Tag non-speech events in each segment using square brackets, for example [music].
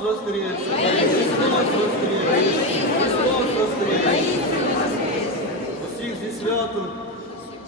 воскрес! Христос воскрес! Христос воскрес! Усіх зі святом,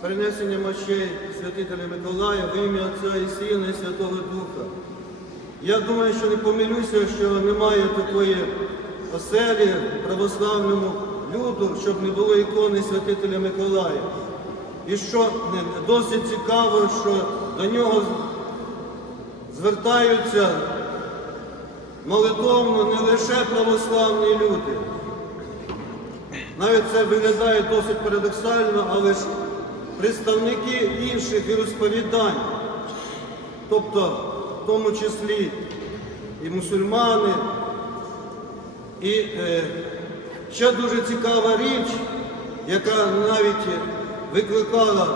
принесення мощей святителя Миколая в ім'я Отця і Сина і Святого Духа. Я думаю, що не помилюся, що немає такої оселі православному люду, щоб не було ікони святителя Миколая. І що досить цікаво, що до нього звертаються молитовно не лише православні люди. Навіть це виглядає досить парадоксально, але ж представники інших віросповідань, тобто в тому числі і мусульмани. І е, ще дуже цікава річ, яка навіть викликала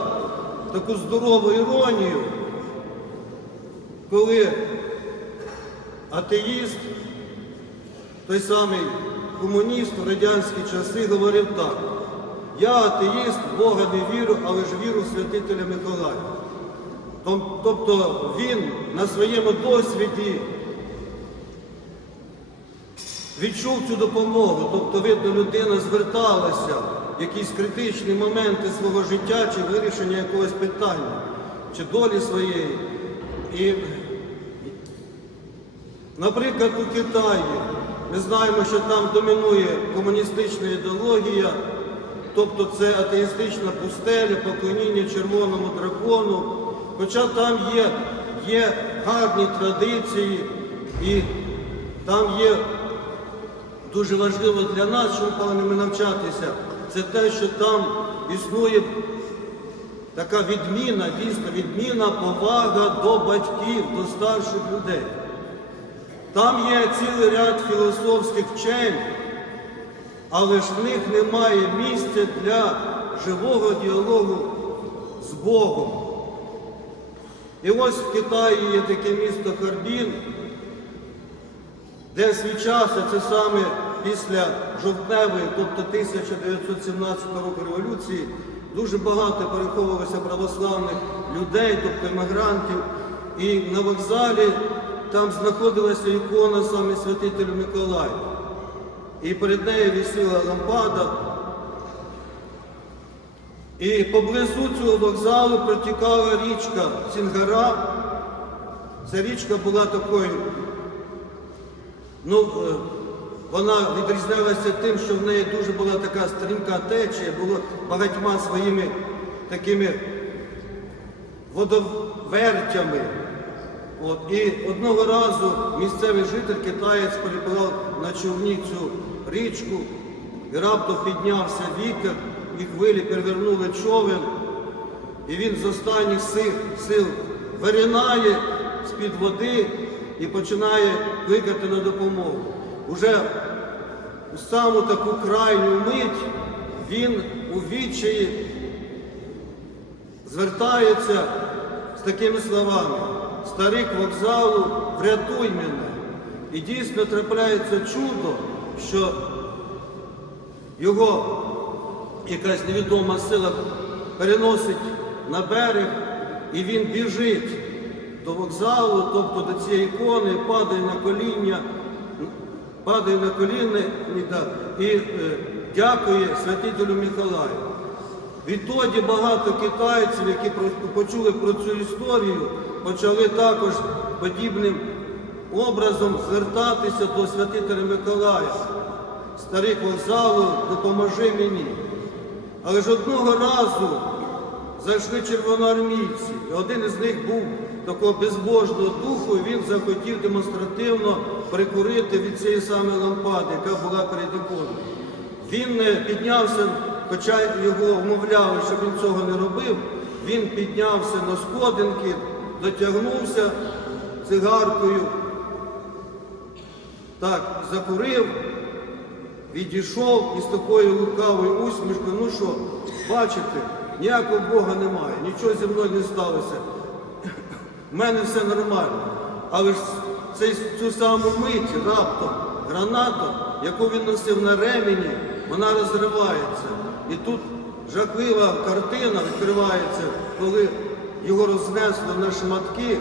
таку здорову іронію, коли атеїст, той самий комуніст в радянські часи говорив так. Я атеїст, Бога не вірю, але ж віру в святителя Миколая. Тобто він на своєму досвіді відчув цю допомогу. Тобто, видно, людина зверталася в якісь критичні моменти свого життя чи вирішення якогось питання, чи долі своєї. І Наприклад, у Китаї ми знаємо, що там домінує комуністична ідеологія, тобто це атеїстична пустеля, поклоніння червоному дракону. Хоча там є, є гарні традиції і там є дуже важливо для нас, що ми повинні навчатися, це те, що там існує така відміна, дійсно відміна, повага до батьків, до старших людей. Там є цілий ряд філософських вчень, але ж в них немає місця для живого діалогу з Богом. І ось в Китаї є таке місто Харбін, де свій час, це саме після жовтневої, тобто 1917 року революції, дуже багато переховувалося православних людей, тобто емігрантів. І на вокзалі там знаходилася ікона саме святителю Миколая. І перед нею висіла лампада. І поблизу цього вокзалу протікала річка Сінгара. Ця річка була такою, ну, е, вона відрізнялася тим, що в неї дуже була така стрімка течія, було багатьма своїми такими водовертями. От, і одного разу місцевий житель китаєць переплав на човні цю річку, і раптом піднявся вітер, і хвилі перевернули човен, і він з останніх сил, сил виринає з-під води і починає кликати на допомогу. Уже у саму таку крайню мить він у відчаї звертається з такими словами. Старик вокзалу, врятуй мене. І дійсно трапляється чудо, що його якась невідома сила переносить на берег, і він біжить до вокзалу, тобто до цієї ікони, падає на коління, падає на так, і е, дякує святителю Миколаю. Відтоді багато китайців, які почули про цю історію, почали також подібним образом звертатися до святителя Миколая. Старий вокзалу, допоможи мені. Але ж одного разу зайшли червоноармійці, і один із них був такого безбожного духу, і він захотів демонстративно прикурити від цієї самої лампади, яка була перед іконою. Він е, піднявся, хоча його вмовляли, щоб він цього не робив, він піднявся на сходинки, дотягнувся цигаркою, так, закурив, відійшов із такою лукавою усмішкою, ну що, бачите, ніякого Бога немає, нічого зі мною не сталося. У мене все нормально. Але ж цей, цю саму мить раптом граната, яку він носив на ремені, вона розривається. І тут жахлива картина відкривається, коли його рознесло на шматки.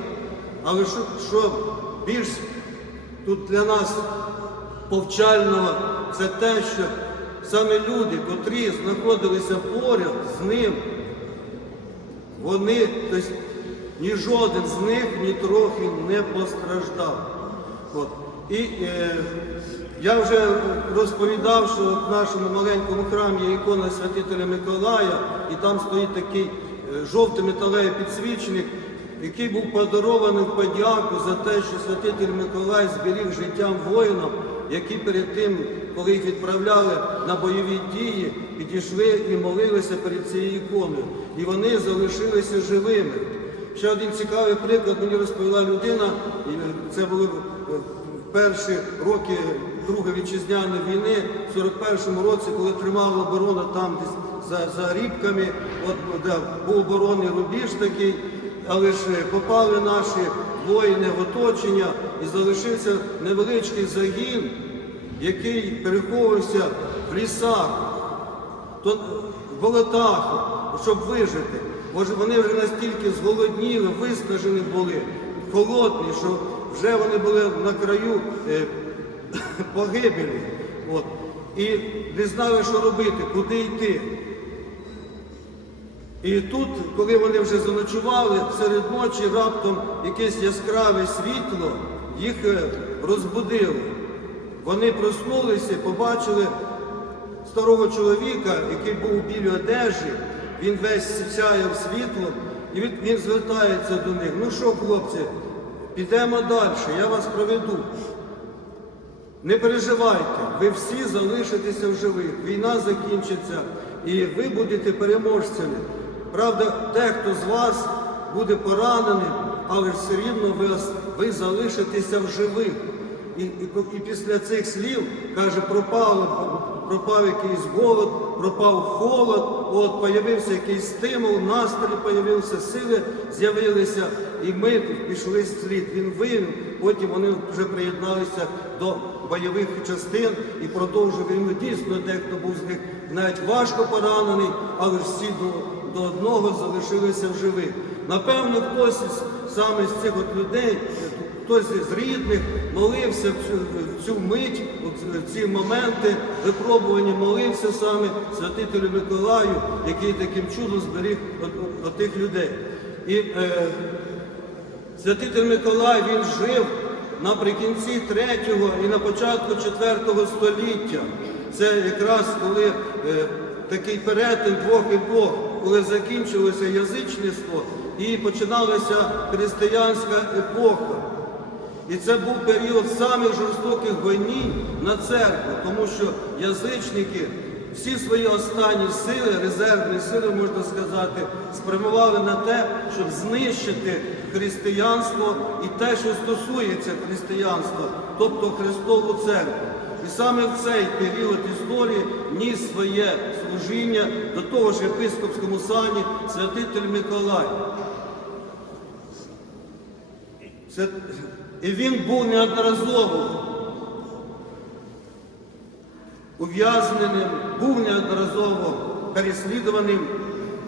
Але що, що більш тут для нас повчального це те, що саме люди, котрі знаходилися поряд з ним, вони, тобто ні жоден з них ні трохи не постраждав. От. І е, я вже розповідав, що в нашому маленькому храмі є ікона святителя Миколая, і там стоїть такий е, жовтий металевий підсвічник, який був подарований в подяку за те, що святитель Миколай зберіг життям воїнам, які перед тим, коли їх відправляли на бойові дії, підійшли і молилися перед цією іконою. І вони залишилися живими. Ще один цікавий приклад мені розповіла людина, і це були е, перші роки Другої вітчизняної війни, в 41-му році, коли тримала оборона там десь за, за рібками, от де був оборонний рубіж такий, але ж е, попали наші воїни в оточення і залишився невеличкий загін, який переховувався в лісах в болотах, щоб вижити. Може, вони вже настільки зголодніли, виснажені були, холодні, що вже вони були на краю е, [laughs] погибелі. От. І не знали, що робити, куди йти. І тут, коли вони вже заночували, серед ночі раптом якесь яскраве світло їх е, розбудило. Вони проснулися, побачили старого чоловіка, який був у білій одежі, він весь сяяв світлом, і він звертається до них. Ну що, хлопці, підемо далі, я вас проведу. Не переживайте, ви всі залишитеся в живих. Війна закінчиться і ви будете переможцями. Правда, дехто з вас буде пораненим, але все рівно ви, ви залишитеся в живих. І, і, і після цих слів каже, пропав, пропав якийсь голод, пропав холод, от появився якийсь стимул, настрій появився, сили з'явилися, і ми пішли слід. Він вивів, потім вони вже приєдналися до бойових частин і продовжив війну. Дійсно, дехто був з них навіть важко поранений, але всі до, до одного залишилися в. Напевно, хтось із, саме з цих от людей, хтось з рідних молився в цю, в цю мить, от в ці моменти випробування, молився саме святителю Миколаю, який таким чудом зберіг от, от, от тих людей. І е, святитель Миколай він жив наприкінці 3-го і на початку 4-го століття. Це якраз коли е, такий перетин двох епох, коли закінчилося язичництво і починалася християнська епоха. І це був період самих жорстоких гонінь на церкву, тому що язичники всі свої останні сили, резервні сили, можна сказати, спрямували на те, щоб знищити християнство і те, що стосується християнства, тобто Христову церкву. І саме в цей період історії ніс своє служіння до того ж єпископському сані святитель Миколай. І він був неодноразово ув'язненим, був неодноразово переслідуваним,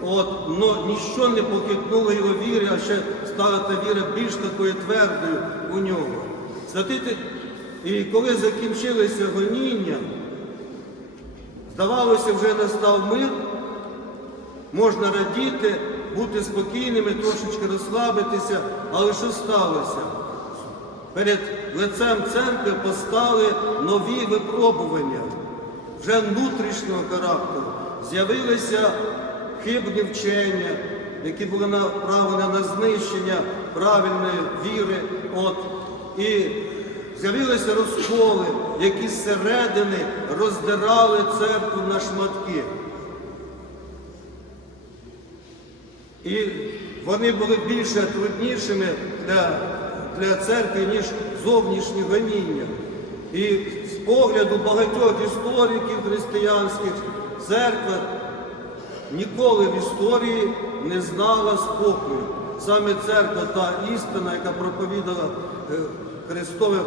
от, но ніщо не похитнуло його віри, а ще стала та віра більш такою твердою у нього. Святитель, і коли закінчилися гоніння, здавалося, вже настав мир, можна радіти, бути спокійними, трошечки розслабитися, але що сталося? Перед лицем церкви постали нові випробування вже внутрішнього характеру. З'явилися хибні вчення, які були направлені на знищення правильної віри. От, і з'явилися розколи, які зсередини роздирали церкву на шматки. І вони були більше труднішими для, для церкви, ніж зовнішні гоніння. І з погляду багатьох істориків християнських церква ніколи в історії не знала спокою. Саме церква, та істина, яка проповідала е, Христове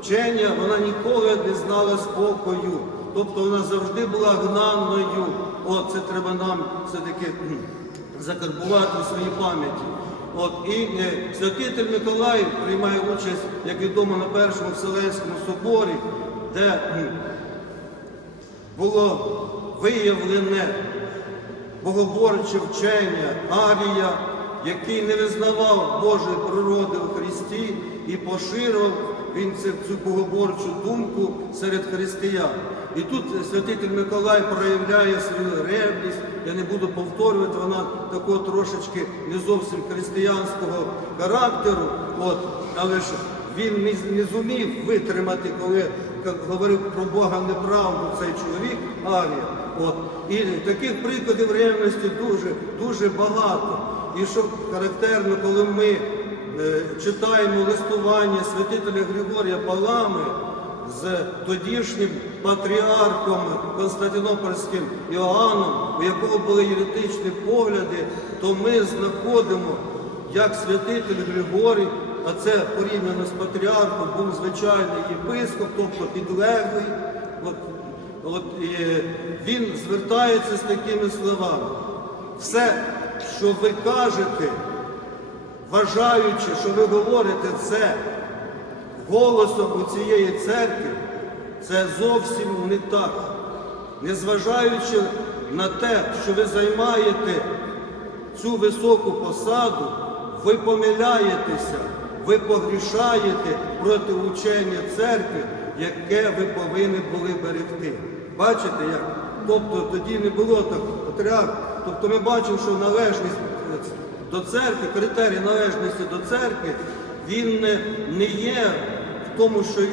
вчення, вона ніколи не знала спокою. Тобто вона завжди була гнанною. От це треба нам все-таки закарбувати у своїй пам'яті. От, і е, святитель Миколай приймає участь, як відомо, на Першому Вселенському соборі, де було виявлене богоборче вчення Арія, який не визнавав Божої природи у Христі і поширював він цю богоборчу думку серед християн. І тут святитель Миколай проявляє свою ревність, я не буду повторювати, вона такого трошечки не зовсім християнського характеру, от, але ж він не, зумів витримати, коли говорив про Бога неправду цей чоловік Арія. От. І таких прикладів ревності дуже, дуже багато. І що характерно, коли ми е, читаємо листування святителя Григорія Палами з тодішнім патріархом Константинопольським Іоанном, у якого були єретичні погляди, то ми знаходимо, як святитель Григорій, а це порівняно з патріархом, був звичайний єпископ, тобто підлеглий. От, от, і він звертається з такими словами. Все, що ви кажете, вважаючи, що ви говорите це голосом у цієї церкви, це зовсім не так. Незважаючи на те, що ви займаєте цю високу посаду, ви помиляєтеся, ви погрішаєте проти учення церкви, яке ви повинні були берегти. Бачите як? Тобто тоді не було так патріарх. Тобто ми бачимо, що належність до церкви, критерій належності до церкви, він не, є в тому, що е,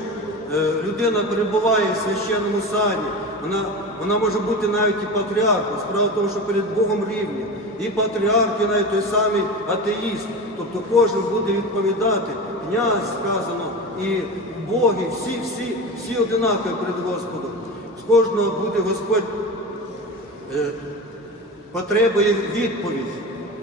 людина перебуває в священному саді. Вона, вона може бути навіть і патріархом. Справа в тому, що перед Богом рівні. І патріарх, і навіть той самий атеїст. Тобто кожен буде відповідати. Князь сказано, і боги, всі, всі, всі одинакові перед Господом. З кожного буде Господь е, потребує відповідь.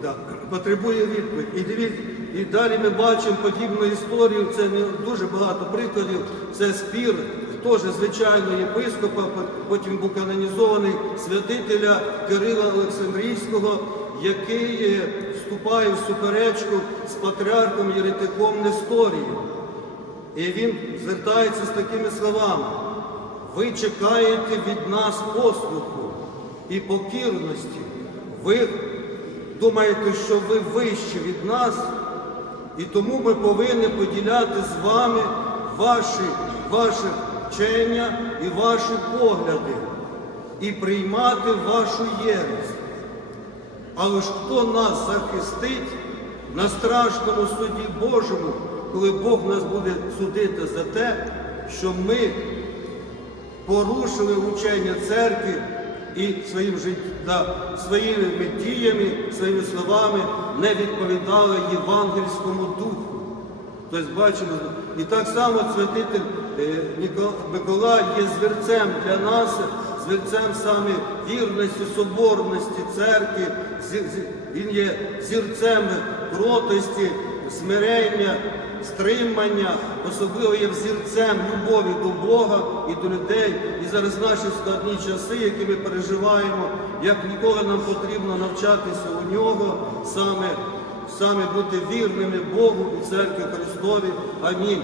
Да, потребує відповідь. І дивіться, і далі ми бачимо подібну історію, це дуже багато прикладів. Це спір теж звичайно єпископа, потім був канонізований святителя Кирила Олександрійського, який е, вступає в суперечку з патріархом Єретиком Несторієм. І він звертається з такими словами. Ви чекаєте від нас послуху і покірності. Ви думаєте, що ви вищі від нас, і тому ми повинні поділяти з вами ваші, ваше вчення і ваші погляди і приймати вашу єресь. Але ж хто нас захистить на страшному суді Божому, коли Бог нас буде судити за те, що ми порушили учення церкви і своїм життям, своїми діями, своїми словами не відповідали євангельському духу. Тобто бачимо, і так само святитель е, Миколай є зверцем для нас, зверцем саме вірності, соборності церкви, він є зірцем кротості, смирення, стримання, особливо є взірцем любові до Бога і до людей. І зараз наші складні часи, які ми переживаємо, як ніколи нам потрібно навчатися у нього саме, саме бути вірними Богу і церкві Христові. Амінь.